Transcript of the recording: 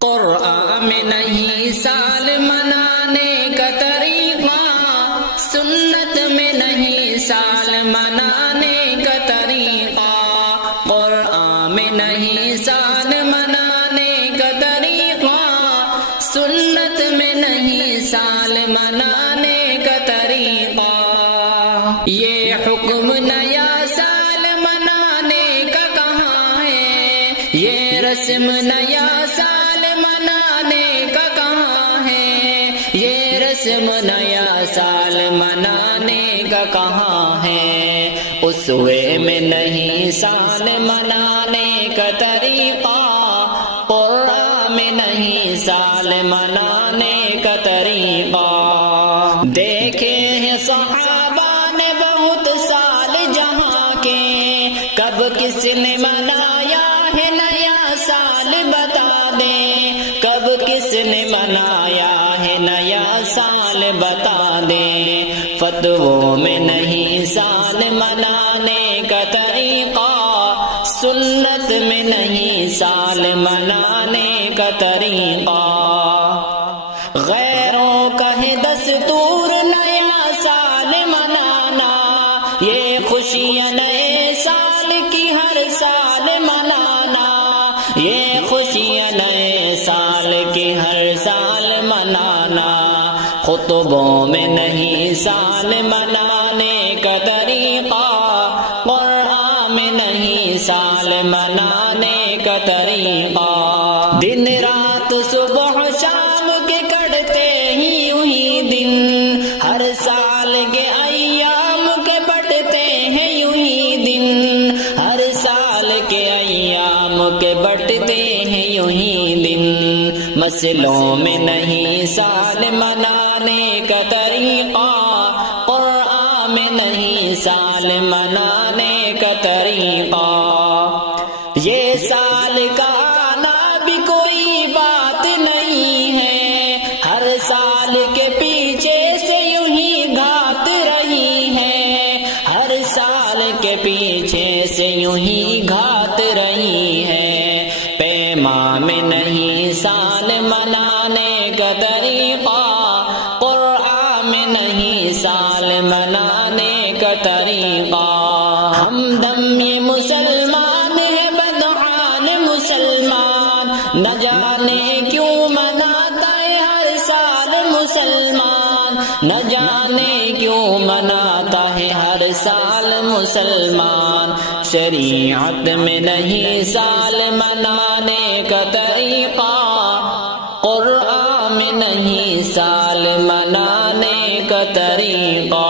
قرآن میں نہیں سال منانے کا طریقہ، سنت میں نہیں سال منانے کا طریقہ، قرآن میں نہیں سال منانے کا طریقہ، سنت میں نہیں سال منانے کا طریقہ۔ یہ حکم نیا سال منانے کا کہاں ہے، یہ رسم نیا سال منانے کا کہاں ہے، یہ رسم نیا سال منانے کا کہاں ہے۔ اسوے میں نہیں سال منانے کا طریقہ، قرآن میں نہیں سال منانے کا طریقہ۔ دیکھے ہیں صحابہ نے بہت سال جہاں کے، کب کس نے منایا ہے نیا سال بتا دیں، کب کس نے منایا ہے نیا سال بتا دیں۔ فتووں میں نہیں سال منانے کا طریقہ، سنت میں نہیں سال منانے کا طریقہ۔ غیروں کا ہے دستور نیا سال منانا، یہ خوشیاں نئے سال کی ہر سال منانا، یہ خوشیاں نئے سال کی ہر سال منانا۔ خطبوں میں نہیں سال منانے کا طریقہ، قرآن میں نہیں سال منانے کا طریقہ۔ دن رات صبح شام کے کٹتے ہی یوں ہی دن، ہر سال کے ایام کے بٹتے ہیں یوں ہی دن، ہر سال کے ایام کے بٹتے ہیں یوں ہی دن۔ مسئلوں میں نہیں سال منانے کا طریقہ، قرآن میں نہیں سال منانے کا طریقہ۔ یہ سال کا آنا بھی کوئی بات نہیں ہے، ہر سال کے پیچھے سے یوں ہی گھات رہی ہے، ہر سال کے پیچھے سے یوں ہی گھات رہی ہے۔ پیمان میں نہیں سال منانے کا طریقہ، قرآن میں نہیں سال منانے کا طریقہ۔ ہمدم یہ مسلمان ہے بدحال مسلمان، نہ جانے کیوں مناتا ہے ہر سال مسلمان، نہ جانے کیوں مناتا ہے ہر سال مسلمان۔ شریعت میں نہیں سال منانے کا طریقہ، قرآن میں نہیں سال منانے کا طریقہ۔